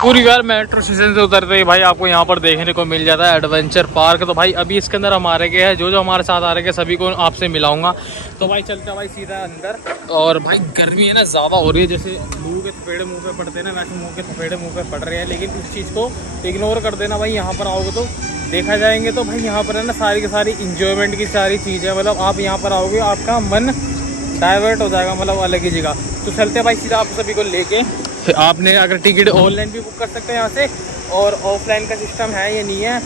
पूरी यार metro station से उतरते ही भाई आपको यहाँ पर देखने को मिल जाता है एडवेंचर पार्क। तो भाई अभी इसके अंदर हमारे के है जो हमारे साथ आ रहे हैं सभी को आपसे मिलाऊंगा। तो भाई चलते हैं भाई सीधा अंदर। और भाई गर्मी है ना ज़्यादा हो रही है, जैसे मुँह के थपेड़े मुँह पे पड़ते हैं ना वैसे मुँह के थपेड़े मुँह पे पड़ रहे हैं। लेकिन उस चीज़ को इग्नोर कर देना भाई, यहाँ पर आओगे तो देखा जाएंगे तो भाई यहाँ पर है ना सारी की सारी इंजॉयमेंट की सारी चीज़ें, मतलब आप यहाँ पर आओगे आपका मन डाइवर्ट हो जाएगा, मतलब अलग ही जगह। तो चलते भाई सीधा आप सभी को लेके। आपने अगर टिकट ऑनलाइन भी बुक कर सकते हैं यहाँ से, और ऑफलाइन का सिस्टम है या नहीं है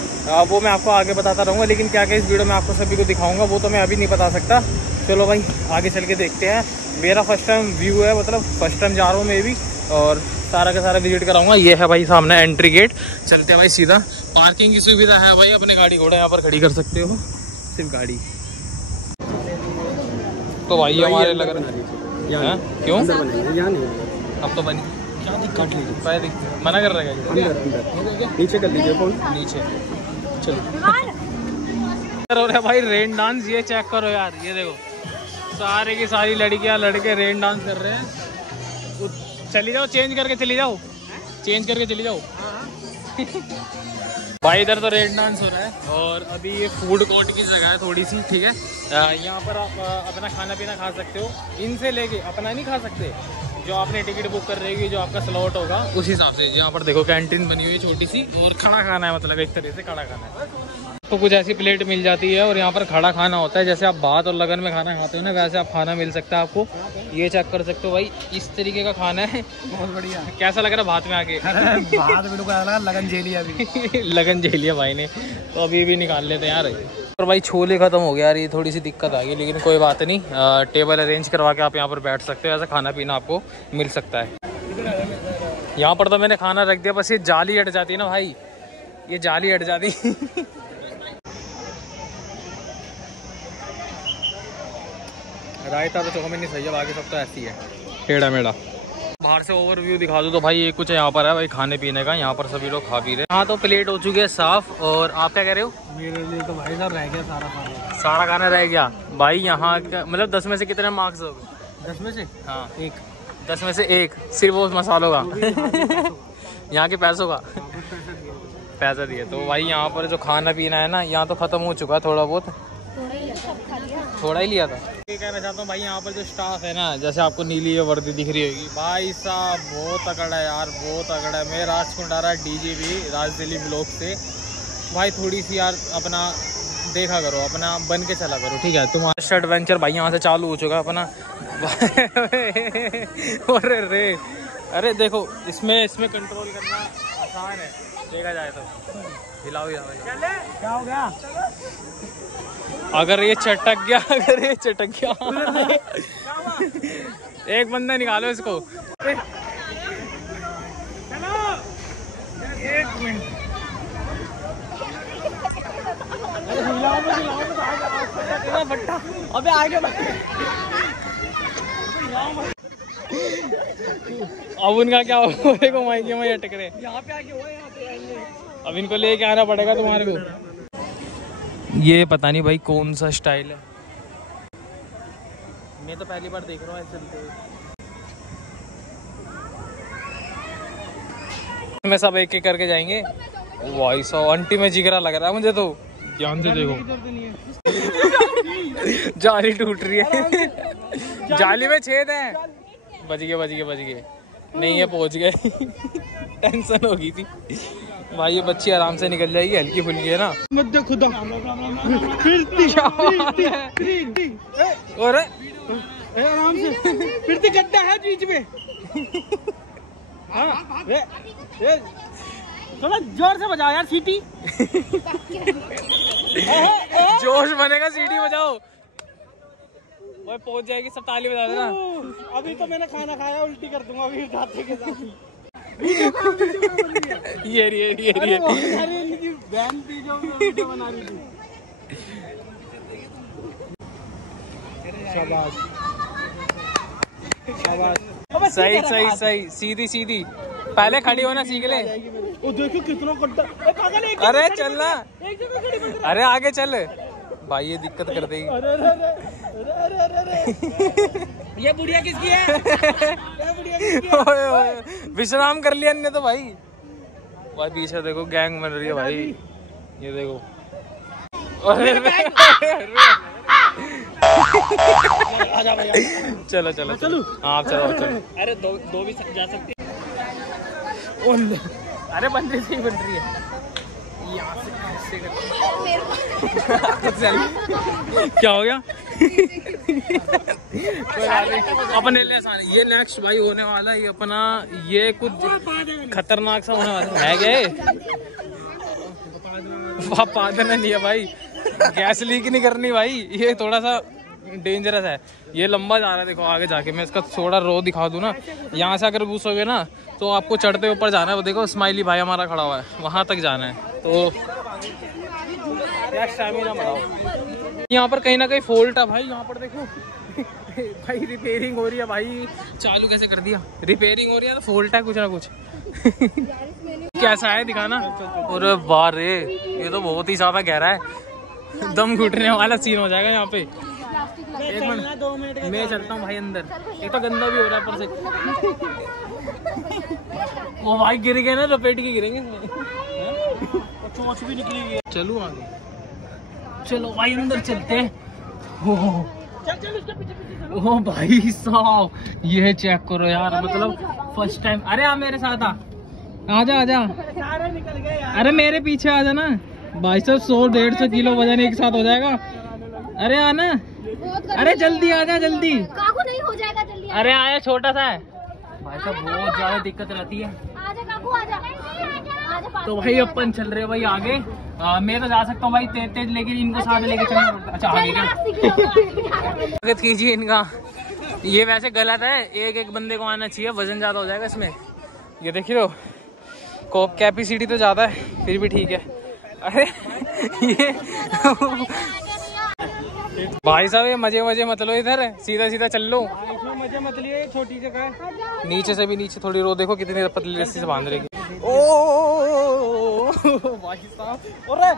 वो मैं आपको आगे बताता रहूँगा। लेकिन क्या क्या इस वीडियो में आपको सभी को दिखाऊंगा वो तो मैं अभी नहीं बता सकता। चलो भाई आगे चल के देखते हैं। मेरा फर्स्ट टाइम व्यू है, मतलब फर्स्ट टाइम जा रहा हूँ मैं भी, और सारा का सारा विजिट कराऊंगा। ये है भाई सामने एंट्री गेट। चलते हैं भाई सीधा। पार्किंग की सुविधा है भाई, अपने गाड़ी घोड़ा यहाँ पर खड़ी कर सकते हो, सिर्फ गाड़ी। तो भाई हमारे लग रहा है क्यों अब तो बनी क्या दिक्कत मना कर रहा है, नीचे कर लीजिए फोन नीचे। चलो भाई रेन डांस ये चेक करो यार, ये देखो सारे की सारी लड़कियां लड़के रेन डांस कर रहे हैं। चली जाओ चेंज करके चली जाओ, चेंज करके चली जाओ। भाई इधर तो रेन डांस हो रहा है। और अभी ये फूड कोर्ट की जगह है थोड़ी सी, ठीक है। यहाँ पर आप अपना खाना पीना खा सकते हो, इनसे लेके अपना नहीं खा सकते, जो आपने टिकट बुक कर रहेगी जो आपका स्लॉट होगा उस हिसाब से। यहाँ पर देखो कैंटीन बनी हुई है छोटी सी, और खाना खाना है, मतलब एक तरह से खाना खाना है। तो कुछ ऐसी प्लेट मिल जाती है और यहाँ पर खड़ा खाना होता है, जैसे आप भात और लगन में खाना खाते हो ना वैसे आप खाना मिल सकता है आपको। ये चेक कर सकते हो भाई, इस तरीके का खाना है, बहुत बढ़िया। कैसा लग रहा है भात में आके? भात बिल्कुल लगन झेली अभी लगन झेली है भाई ने, तो अभी भी निकाल लेते हैं यार। और भाई छोले खत्म हो गया यार, ये थोड़ी सी दिक्कत आ गई, लेकिन कोई बात नहीं। टेबल अरेंज करवा के आप यहाँ पर बैठ सकते हो, ऐसा खाना पीना आपको मिल सकता है। यहाँ पर तो मैंने खाना रख दिया, बस ये जाली हट जाती है ना भाई, ये जाली हट जाती रायता तो चौमिन नहीं सही है, बाकी सब तो ऐसी है टेढ़ा मेढ़ा। बाहर से ओवरव्यू दिखा दूँ तो भाई ये कुछ यहाँ पर है भाई खाने पीने का, यहाँ पर सभी लोग खा पी रहे हैं। हाँ तो प्लेट हो चुकी है साफ। और आप क्या कह रहे हो? मेरे लिए तो भाई साहब रह गया सारा खाना, सारा खाना रह गया भाई। यहाँ मतलब 10 में से कितने मार्क्स हो गए? 10 में से हाँ 1, 10 में से 1 सिर्फ वो मसालों का यहाँ के पैसों का पैसा दिए। तो भाई यहाँ पर जो खाना पीना है ना यहाँ तो खत्म हो चुका है, थोड़ा बहुत थोड़ा ही लिया था। ये कहना चाहता हूँ भाई यहाँ पर जो स्टाफ है ना, जैसे आपको नीली वर्दी दिख रही होगी, भाई साहब बहुत तगड़ा है यार, बहुत तगड़ा है। मैं राजकुंडारा डीजीपी राज दिल्ली ब्लॉक से भाई, थोड़ी सी यार अपना देखा करो, अपना बन के चला करो, ठीक है। तुम्हारा एडवेंचर भाई यहाँ से चालू हो चुका है अपना अरे रे अरे देखो इसमें कंट्रोल करना आसान है देखा जाए तो। हिलाओ क्या हो गया? अगर ये चटक गया, अगर ये चटक गया एक बंदा निकालो इसको। एक मिनट अबे आगे अब उनका क्या होगा माइके में अटक रहे यहाँ पे आके हुआ, यहाँ पे आएंगे। अब इनको लेके आना पड़ेगा तुम्हारे को। ये पता नहीं भाई कौन सा स्टाइल है, मैं तो पहली बार देख रहा हूँ ऐसे चलते हुए। मैं सब एक एक करके जाएंगे। भाई साहब आंटी में जिगरा लग रहा है मुझे तो, ध्यान से देखो जाली टूट रही है जाली में छेद है। बच गए नहीं है पहुंच गए टेंशन हो गई थी भाई। ये बच्ची आराम से निकल जाएगी, हल्की फुल्की है ना। मत खुदा और आराम से फिरती गड्ढा है बीच में थोड़ा जोर से बजाओ यार सीटी जोश बनेगा, सीटी बजाओ। वो पहुंच जाएगी, सब ताली बजा देना। अभी तो मैंने खाना खाया, उल्टी कर दूंगा अभी जाते के साथ। ये बहन थी जो वीडियो बना रही थी। शाबाश शाबाश, सही सीधी पहले खड़ी होना सीख ले। वो देखो कितना गड्ढा। अरे चलना, अरे आगे चल भाई, ये दिक्कत कर देगी। ये बुढ़िया किसकी है? विश्राम कर लिया ने तो भाई। भाई पीछे देखो गैंग बन रही है भाई, ये देखो। चलो चलो चलो, हाँ चलो चलो। अरे दो भी जा सकते। अरे बन रही है, बन रही है। क्या हो गया? अपने ये नेक्स्ट भाई होने वाला है ये अपना, ये कुछ खतरनाक सा होने वाला है। गए पादना नहीं है भाई, गैस लीक नहीं करनी भाई, ये थोड़ा सा डेंजरस है। ये लंबा जा रहा है, देखो आगे जाके मैं इसका थोड़ा रो दिखा दूं ना। यहाँ से अगर घुसोगे ना तो आपको चढ़ते ऊपर जाना है। वो देखो स्माइली भाई हमारा खड़ा हुआ है, वहां तक जाना है। तो स्टैमिना बढ़ाओ। यहाँ पर कहीं ना कहीं फॉल्ट है भाई, यहाँ पर देखो भाई रिपेयरिंग हो रही है भाई। चालू कैसे कर दिया? रिपेयरिंग हो रही है तो फॉल्ट है कुछ ना कुछ। कैसा है दिखाना। और बार रे, ये तो बहुत ही ज्यादा गहरा है, दम घुटने वाला सीन हो जाएगा यहाँ पे। एक मिनट 2 मिनट मैं चलता हूँ भाई अंदर, ये तो गंदा भी हो रहा है पर से। वो भाई गिर गए ना, लपेट के गिरेंगे चोंच भी निकलेगी। चलो आगे, चलो भाई अंदर चलते हैं। ओ भाई साहब ये चेक करो यार, मतलब फर्स्ट टाइम। अरे आ मेरे साथ आजा आजा, अरे मेरे पीछे आ जाना भाई साहब। 100-150 किलो वजन एक साथ हो जाएगा। अरे आना, अरे जल्दी आजा जल्दी। काकू नहीं हो जाएगा जल्दी। अरे आया, छोटा सा है भाई साहब, बहुत ज्यादा दिक्कत रहती है। आजा काकू आजा। तो भाई अपन चल रहे भाई आगे। मैं तो जा सकता हूँ भाई तेज, लेकिन इनको साथ लेके चलना पड़ता। अच्छा आगे स्वागत कीजिए इनका। ये वैसे गलत है, एक बंदे को आना चाहिए, वजन ज्यादा हो जाएगा इसमें। ये देखिए तो कैपेसिटी तो ज्यादा है, फिर भी ठीक है। अरे ये भाई साहब ये मजे मत लो, इधर सीधा सीधा चल लो। मजे मत लिए, छोटी जगह है। नीचे से भी नीचे थोड़ी रो, देखो कितनी पतली रस्सी से बांध रही। ओ भाई साहब, अरे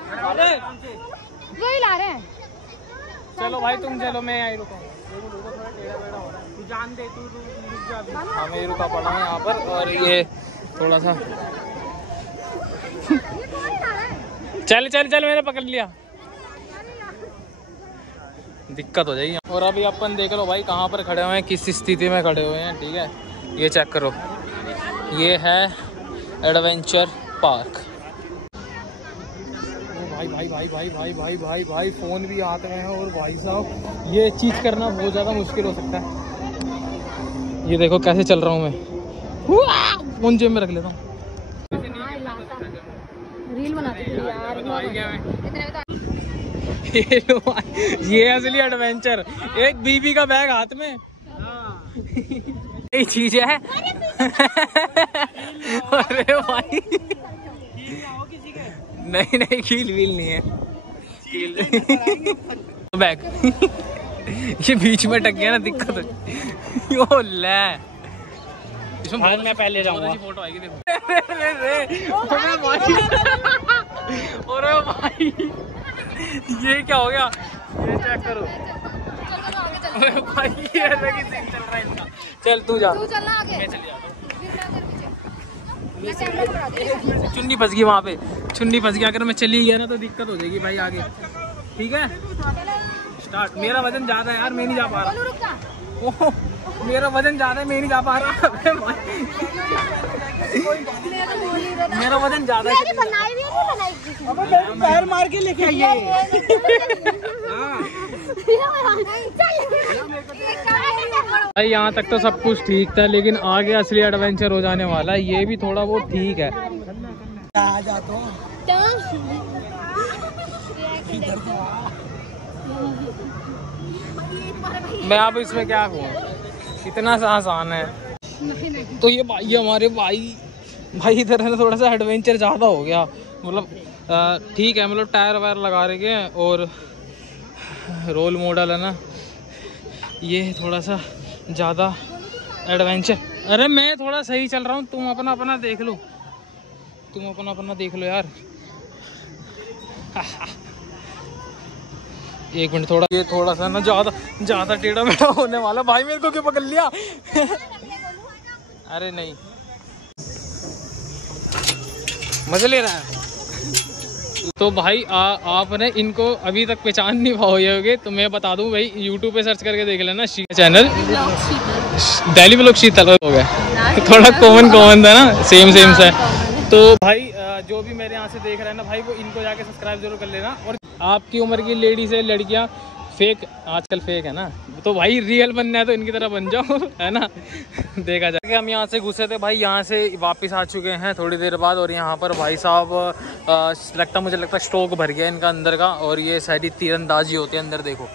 वही ला रहे हैं। चलो भाई तुम चलो, मैं यहीं रुका। तू जान दे, तू हाँ मैं रुका पड़ा हूँ यहाँ पर। और ये थोड़ा सा चल चल चल, मैंने पकड़ लिया, दिक्कत हो जाएगी। और अभी अपन देख लो भाई कहाँ पर खड़े हुए हैं, किस स्थिति में खड़े हुए हैं। ठीक है, ये चेक करो, ये है एडवेंचर पार्क। भाई भाई भाई भाई भाई भाई भाई भाई फोन भी हाथ में है। और भाई साहब ये चीज करना बहुत ज्यादा मुश्किल हो सकता है। ये देखो कैसे चल रहा हूँ मैं, फोन जेब में रख लेता हूँ। रील बनाते थे यार। ये असली एडवेंचर, एक बीबी का बैग हाथ में, यही चीज है। अरे भाई नहीं नहीं, कील वील नहीं है, बैग ये बीच में टक गया ना, दिक्कत हो ले। इसमें मैं पहले जाऊंगा। फोटो आएगी देखो। अरे भाई ये क्या हो गया, ये चेक करो भाई, ये अलग ही सीन चल रहा है इनका। चल तू जा, तू चलना आगे, मैं चल जाता हूँ। मैं कैमरा पकड़ा दूंगी। चुन्नी फंस गई वहाँ पे, चुन्नी फंस गई। अगर मैं चली गया ना तो दिक्कत हो जाएगी भाई आगे। ठीक है स्टार्ट। मेरा वजन ज्यादा है यार, मैं नहीं जा पा रहा। ओह मेरा वजन ज्यादा है, मैं नहीं जा पा रहा। मेरा वजन ज्यादा है। पैर मार के लेके आइए। भाई यहाँ तक तो सब कुछ ठीक था, लेकिन आगे असली एडवेंचर हो जाने वाला है। ये भी थोड़ा बहुत ठीक है। मैं अब इसमें क्या कहूँ, इतना सा आसान है। तो ये भाई हमारे भाई इधर है थोड़ा सा एडवेंचर ज़्यादा हो गया। मतलब ठीक है, मतलब टायर वायर लगा रहे हैं और रोल मॉडल है ना, ये थोड़ा सा ज़्यादा एडवेंचर। अरे मैं थोड़ा सही चल रहा हूँ, तुम अपना अपना देख लो, तुम अपना अपना देख लो यार। एक मिनट, थोड़ा ये थोड़ा सा ना ज़्यादा टेढ़ा मेढ़ा होने वाला। भाई मेरे को क्यों पकड़ लिया? अरे नहीं मजे ले रहा है। तो भाई आपने इनको अभी तक पहचान नहीं पाओगे, तो मैं बता दूं भाई, यूट्यूब पे सर्च करके देख लेना चैनल, डेली ब्लॉग शीतल हो गया। थोड़ा कॉमन था ना, सेम सा। तो भाई जो भी मेरे यहाँ से देख रहे हैं ना भाई, वो इनको जाके सब्सक्राइब जरूर कर लेना। और आपकी उम्र की लेडीज है, लड़कियाँ फेक आजकल फेक है ना, तो भाई रियल बनना है तो इनकी तरह बन जाओ, है ना। देखा जाए हम यहाँ से घुसे थे भाई, यहाँ से वापस आ चुके हैं थोड़ी देर बाद। और यहाँ पर भाई साहब मुझे लगता है स्टॉक भर गया इनका अंदर का। और ये सारी तीरंदाजी होती है अंदर, देखो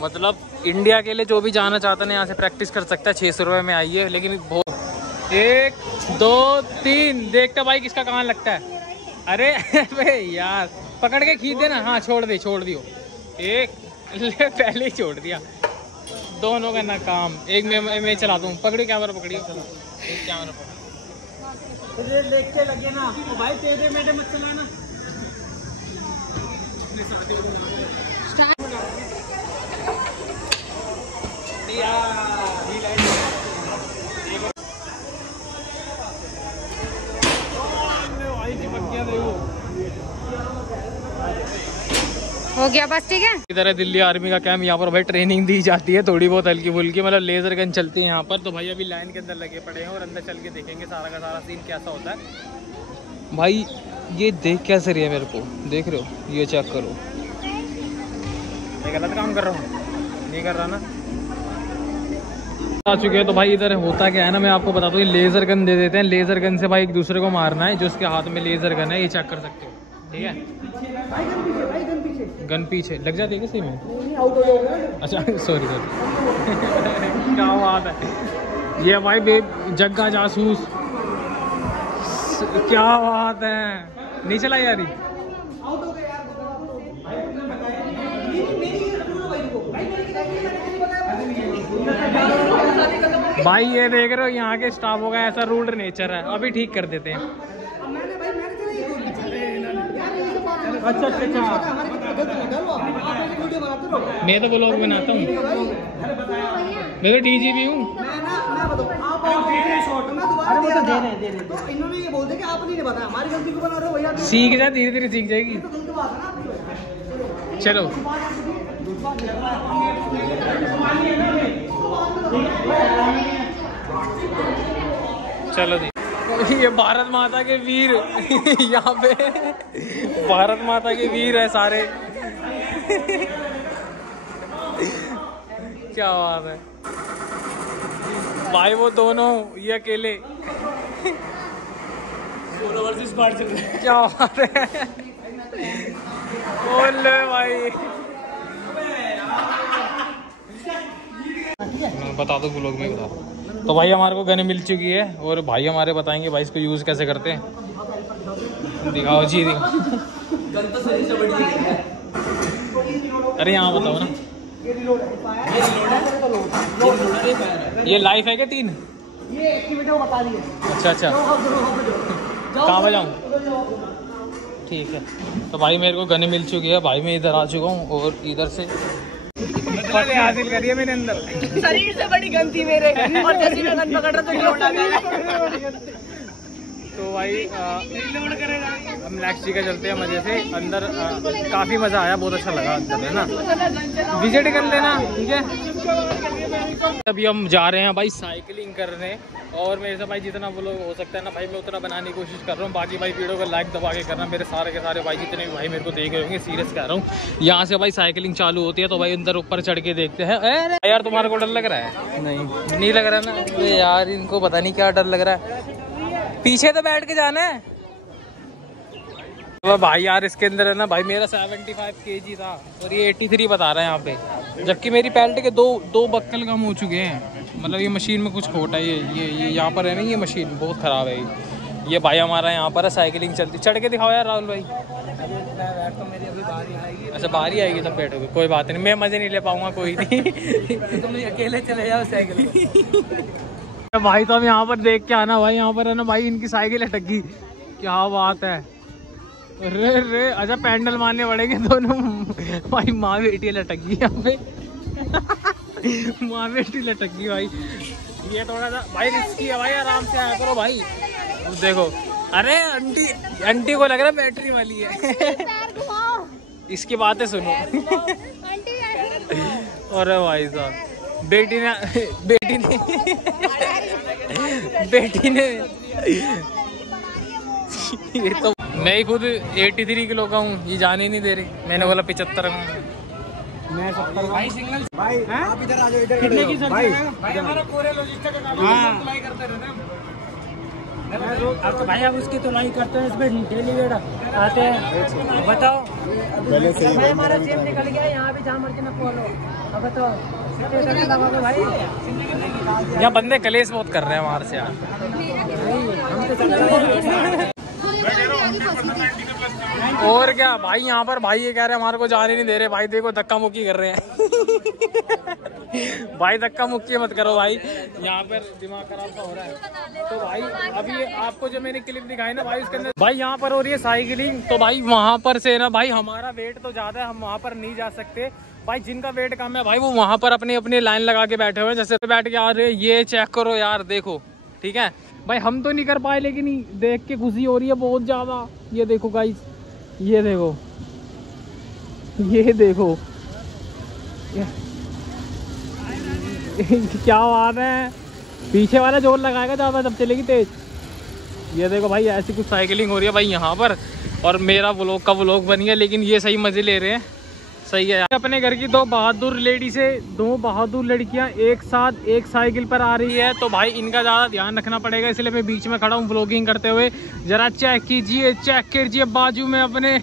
मतलब इंडिया के लिए जो भी जाना चाहता है यहाँ से प्रैक्टिस कर सकता है। 600 रुपये में आई है, लेकिन बहुत 1 2 3 देखता भाई किसका कहाँ लगता है। अरे यार पकड़ के खींच देना। हाँ छोड़ दियो। एक ले पहले ही छोड़ दिया, दोनों का ना काम। एक मैं चलाता हूँ, पकड़ी कैमरा, पकड़िए एक कैमरा पकड़, देखते लगे ना भाई, तेरे मेरे मत चलाना। हो गया बस, ठीक है। इधर है दिल्ली आर्मी का कैंप। यहाँ पर भाई ट्रेनिंग दी जाती है थोड़ी बहुत हल्की फुल्की, मतलब लेजर गन चलती है यहाँ पर। तो भाई अभी लाइन के अंदर लगे पड़े हैं और अंदर चल के देखेंगे सारा का सारा सीन कैसा होता है। भाई ये देख कैसे रही है मेरे को, देख रहे हो, ये चेक करो। मैं गलत काम कर रहा हूँ? नहीं कर रहा ना। आ चुके हैं। तो भाई इधर होता क्या है ना, मैं आपको बता दूँ, लेजर गन दे देते हैं। लेजर गन से भाई एक दूसरे को मारना है। जो उसके हाथ में लेजर गन है, ये चेक कर सकते हो, ठीक है। गन पीछे लग जाती है किसी में? अच्छा सॉरी क्या बात है। ये भाई जग्गा जासूस, क्या बात है। नहीं चला यार भाई, ये देख रहे हो यहाँ के स्टाफों का ऐसा रूड नेचर है। अभी ठीक कर देते हैं। अच्छा मैं तो ब्लॉग बनाता हूँ, मैं तो डीजी भी हूँ। सीख जा, धीरे धीरे सीख जाएगी। चलो चलो दी। ये भारत माता के वीर यहाँ पे भारत माता के वीर है सारे। क्या बात है भाई, वो दोनों, ये अकेले वर्सेस पार्ट चल रहा है। क्या बात है, बोल भाई। बता दो ब्लॉग में, बता दो। तो भाई हमारे को गन मिल चुकी है और भाई हमारे बताएंगे भाई इसको यूज़ कैसे करते हैं। दिखाओ जी, दिखाओ। गन तो सही से बड़ी है। अरे यहाँ बताओ ना, ये लाइफ है क्या 3? ये एक्टिविटी बता रही है। अच्छा कहाँ पे जाऊँ? ठीक है। तो भाई मेरे को गन मिल चुकी है भाई, मैं इधर आ चुका हूँ और इधर से हासिल करी है मैंने अंदर। शरीर से बड़ी गन थी मेरे, और जैसे मैं गन पकड़ रहा था तो भाई हम नेक्स्ट जगह चलते हैं मजे से अंदर। काफ़ी मज़ा आया, बहुत अच्छा लगा अंदर, है ना। विजिट कर लेना, ठीक है। अभी हम जा रहे हैं भाई साइकिलिंग करने, और मेरे से भाई जितना वो लोग हो सकता है ना भाई, मैं उतना बनाने की कोशिश कर रहा हूँ। बाकी भाई वीडियो को लाइक दबा के करना, मेरे सारे के सारे भाई जितने भी भाई मेरे को देख रहे होंगे, सीरियस कह रहा हूँ। यहाँ से भाई साइकिलिंग चालू होती है, तो भाई अंदर ऊपर चढ़ के देखते हैं। अरे यार तुम्हारे को डर लग रहा है? नहीं लग रहा ना। अरे यार इनको पता नहीं क्या डर लग रहा है। पीछे तो बैठ के जाना है। तो भाई यार इसके अंदर है ना भाई, मेरा 75 kg था और ये 83 बता रहा है यहाँ पे, जबकि मेरी पैल्ट के दो बक्कल कम हो चुके हैं। मतलब ये मशीन में कुछ खोटा है। ये यहाँ पर है ना, ये मशीन बहुत ख़राब है। ये भाई हमारा यहाँ पर है, साइकिलिंग चलती। चढ़ के दिखाओ यार राहुल भाई। अच्छा बाहर ही आएगी तब बैठोगे, कोई बात नहीं, मैं मज़े नहीं ले पाऊँगा, कोई नहीं। तुम अकेले चले जाओ साइकिल। भाई तो हम यहाँ पर देख के आना भाई, यहाँ पर है ना भाई इनकी साइकिल अटक गई। क्या बात है। रे अच्छा पैंडल मारने पड़ेंगे दोनों। भाई माँ बेटी लटक गई यहाँ पे। माँ बेटी लटक गई भाई। ये थोड़ा सा भाई रिस्की है भाई, आराम से आया करो भाई। देखो अरे आंटी, आंटी को लग रहा है बैटरी वाली है। इसकी बातें सुनो। अरे भाई साहब, बेटी ने ये तो मैं ही खुद 83 किलो का हूँ, ये जाने नहीं दे रही। मैंने बोला 75 में, मैं 70 भाई सिंगल भाई। आप इधर आ जाओ, इधर कितने की भाई हमारा पूरे लॉजिस्टिक का काम अप्लाई करते रहते हैं। अब तो भाई आप उसकी तुलाई करते हैं, इसमें डेली वेट आते हैं। बताओ भाई, हमारा सेम निकल गया यहाँ भी, जहाँ मर्जी में खोलो। अब बताओ भाई, यहाँ बंदे कलेश बहुत कर रहे हैं हमारे से यार। और क्या भाई, यहाँ पर भाई ये कह रहे हैं हमारे को जाने नहीं दे रहे। भाई देखो धक्का मुक्की कर रहे हैं। भाई धक्का मुक्की मत करो भाई, यहाँ पर दिमाग खराब सा हो रहा है। तो भाई अभी आपको जो मैंने क्लिप दिखाई ना भाई, उसके अंदर भाई यहाँ पर हो रही है साइकिलिंग। तो भाई वहाँ पर से ना भाई, हमारा वेट तो ज्यादा है, हम वहाँ पर नहीं जा सकते भाई। जिनका वेट कम है भाई, वो वहाँ पर अपनी अपनी लाइन लगा के बैठे हुए हैं, जैसे बैठ के आ रहे हैं। ये चेक करो यार, देखो ठीक है भाई। हम तो नहीं कर पाए, लेकिन देख के खुशी हो रही है बहुत ज्यादा। ये देखो गाइस, ये देखो, ये देखो क्या बात है। पीछे वाला जोर लगाएगा ज्यादा, जब चलेगी तेज। ये देखो भाई, ऐसी कुछ साइकिलिंग हो रही है भाई यहाँ पर। और मेरा व्लॉग का व्लॉग बन गया, लेकिन ये सही मजे ले रहे हैं। सही है। अपने घर की 2 बहादुर लेडी से 2 बहादुर लड़कियां एक साथ एक साइकिल पर आ रही है। तो भाई इनका ज़्यादा ध्यान रखना पड़ेगा, इसलिए मैं बीच में खड़ा हूँ व्लॉगिंग करते हुए। जरा चेक कीजिए, चेक कीजिए बाजू में अपने।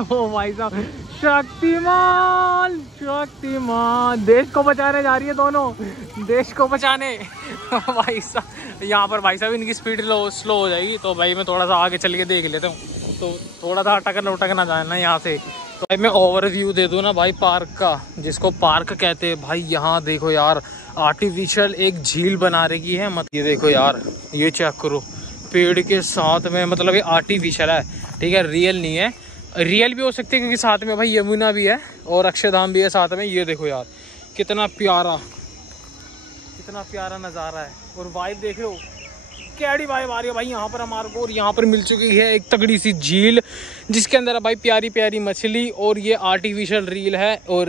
ओ भाई साहब, शक्तिमान शक्तिमान, देश को बचाने जा रही है दोनों, देश को बचाने। भाई साहब यहाँ पर भाई साहब इनकी स्पीड स्लो हो जाएगी। तो भाई मैं थोड़ा सा आगे चल के देख लेता हूँ, तो थोड़ा सा अटक ना जाना यहाँ से। तो भाई मैं ओवरव्यू दे दूँ ना भाई पार्क का, जिसको पार्क कहते हैं भाई। यहाँ देखो यार, आर्टिफिशियल एक झील बना रही है। मत ये देखो यार, ये चेक करो, पेड़ के साथ में, मतलब ये आर्टिफिशियल है ठीक है, रियल नहीं है। रियल भी हो सकती है क्योंकि साथ में भाई यमुना भी है और अक्षरधाम भी है साथ में। ये देखो यार कितना प्यारा नज़ारा है। और वाइब देखो, कैडी वाइब आ रही है भाई यहाँ पर हमारे को। और यहाँ पर मिल चुकी है एक तगड़ी सी झील, जिसके अंदर भाई प्यारी प्यारी मछली। और ये आर्टिफिशियल रील है, और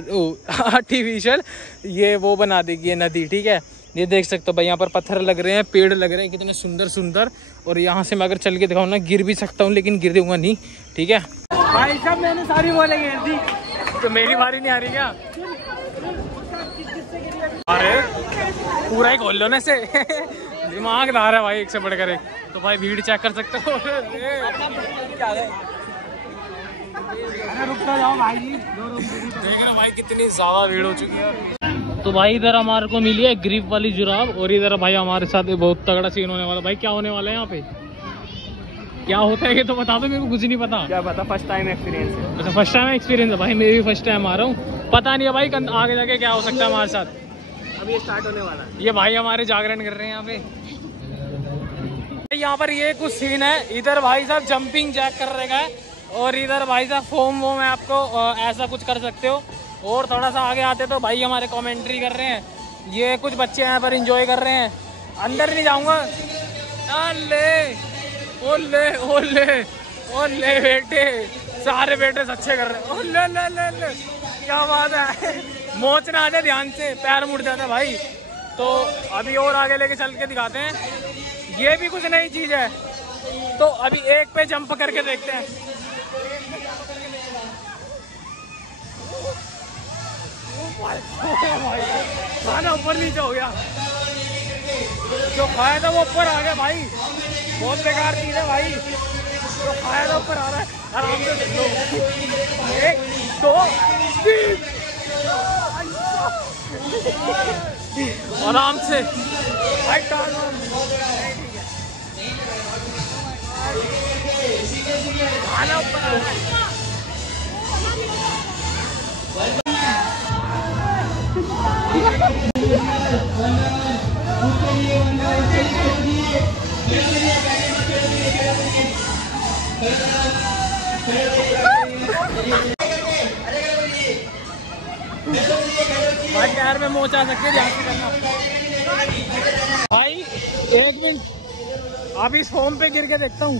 आर्टिफिशियल ये वो बना देगी नदी ठीक है। ये देख सकते हो भाई, यहाँ पर पत्थर लग रहे हैं, पेड़ लग रहे हैं, कितने सुंदर सुंदर। और यहाँ से मैं अगर चल के दिखाऊँ ना, गिर भी सकता हूँ, लेकिन गिर दूंगा नहीं ठीक है। भाई साहब मैंने सारी बोले घेर दी, तो मेरी बारी नहीं आ रही क्या? अरे पूरा ही खोल लो ना इसे। दिमागदार है भाई, एक से बढ़कर एक। तो भाई भीड़ चेक कर सकते हो। रुक जाओ भाई, देख रहे भाई कितनी ज्यादा भीड़ हो चुकी है। तो भाई इधर हमारे को मिली है ग्रिप वाली जुराब, और इधर भाई हमारे साथ बहुत तगड़ा सीन होने वाला। भाई क्या होने वाला है यहाँ पे, क्या होता है ये तो बता दो, मेरे को कुछ नहीं पता। क्या पता, फर्स्ट टाइम एक्सपीरियंस है। अच्छा फर्स्ट टाइम एक्सपीरियंस है भाई, मैं भी फर्स्ट टाइम आ रहा हूँ। पता नहीं है भाई आगे जाके क्या हो सकता है हमारे साथ। अभी ये स्टार्ट होने वाला है। ये भाई हमारे जागरण कर रहे हैं यहाँ पे। यहाँ पर ये कुछ सीन है, इधर भाई साहब जंपिंग जैक कर रहे हैं, और इधर भाई साहब फोम वोम है, आपको ऐसा कुछ कर सकते हो। और थोड़ा सा आगे आते तो भाई हमारे कमेंट्री कर रहे हैं। ये कुछ बच्चे यहाँ पर एंजॉय कर रहे हैं। अंदर नहीं जाऊँगा। ओले ओले ओले बेटे, सारे बेटे अच्छे कर रहे हैं। ओले ले ले ले, क्या बात है। मोच ना आ जाए, ध्यान से पैर मुड़ जाता है भाई। तो अभी और आगे लेके चल के दिखाते हैं। ये भी कुछ नई चीज है, तो अभी एक पे जंप करके देखते हैं। खाना ऊपर नीचे हो गया, जो खाया था वो ऊपर आ गया भाई। बहुत बेकार चीज है भाई, जो खाया था ऊपर आ रहा है। आराम से देख लो, 1 2 3 आराम से भाई। खाना ऊपर आ रहा है। भाई टायर में मोच आ सकती है, ध्यान से करना भाई। 1 मिनट आप इस फॉर्म पे गिर के देखता हूँ।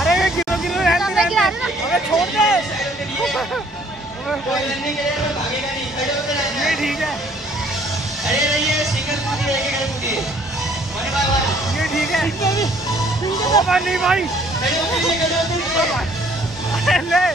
अरे गिरो गिरो अरे छोड़ दे। ये ठीक है, ये ठीक है। नहीं भाई ले